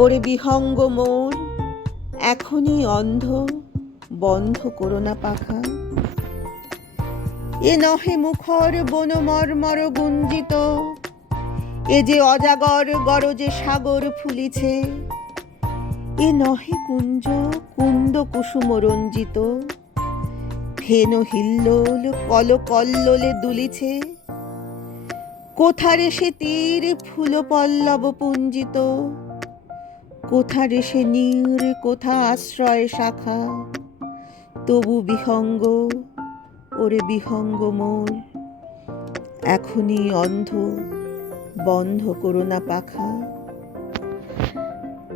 ওরে বিহঙ্গ মোর এখনই অন্ধ, বন্ধ করোনা পাখা। এ নহে মুখর বন মর্মর গুঞ্জিত, এ যে অজাগর গরজে সাগর ফুলিছে, এ নহে কুঞ্জ কুন্দ কুসুম রঞ্জিত ফেন হিল্লোল কল কল্লোলে দুলিছে। কোথারে সে তীর ফুল পল্লব পুঞ্জিত কোথারে সে নীর কোথা আশ্রয় শাখা? তবু বিহঙ্গ, ওরে বিহঙ্গ মোর। এখনই অন্ধ, বন্ধ করো না পাখা।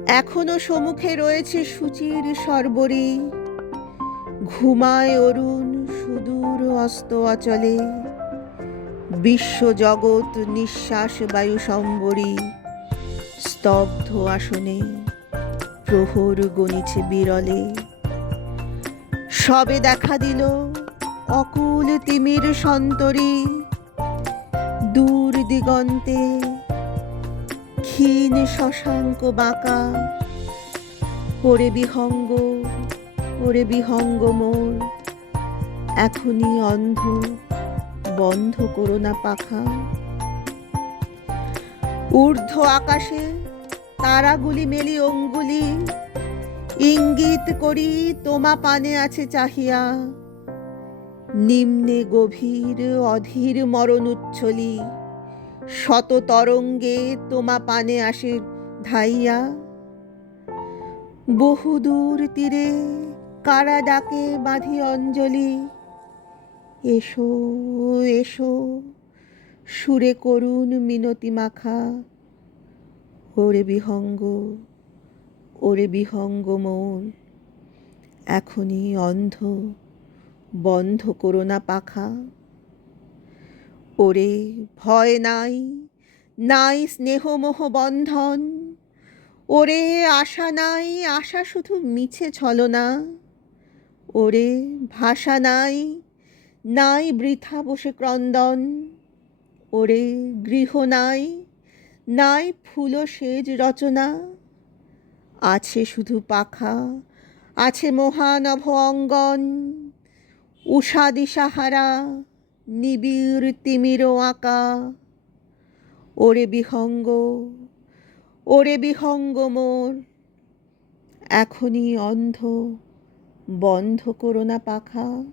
এখনও সম্মুখে রয়েছে সুচির সর্বরী। ঘুমায় অরুণ সুদূর অস্ত অচলে। বিশ্ব জগৎ নিঃশ্বাস বায়ু সম্বরী। স্তব্ধ আসনে প্রহর গণিছে বিরলে। সবে দেখা দিল অকুল তিমির সন্তরী। দূর দিগন্তে ক্ষীণ শশাঙ্ক বাঁকা। ওরে বিহঙ্গ ওরে বিহঙ্গ মোর। এখনই অন্ধ, বন্ধ করো না পাখা। ঊর্ধ্ব আকাশে তারাগুলি মেলি অঙ্গুলি। ইঙ্গিত করি তোমা পানে আছে চাহিয়া। নিম্নে গভীর অধীর মরণ উচ্ছলি। শত তরঙ্গে তোমা পানে আসে ধাইয়া। বহুদূর তীরে কারা ডাকে বাঁধি অঞ্জলি। এসো এসো, সুরে করুণ মিনতি মাখা। ওরে বিহঙ্গ ওরে বিহঙ্গ মোর এখনই অন্ধ, বন্ধ করো না পাখা। ওরে ভয় নাই নাই স্নেহমোহ বন্ধন, ওরে আশা নাই, আশা শুধু মিছে ছলনা। ওরে ভাষা নাই নাই বৃথা বসে ক্রন্দন, ওরে গৃহ নাই নাই ফুল সেজ রচনা। আছে শুধু পাখা, আছে মহানভ অঙ্গন। উষা দিশাহারা, নিবিড় তিমির আঁকা। ওরে বিহঙ্গ ওরে বিহঙ্গ মোর। এখনই অন্ধ, বন্ধ করোনা পাখা।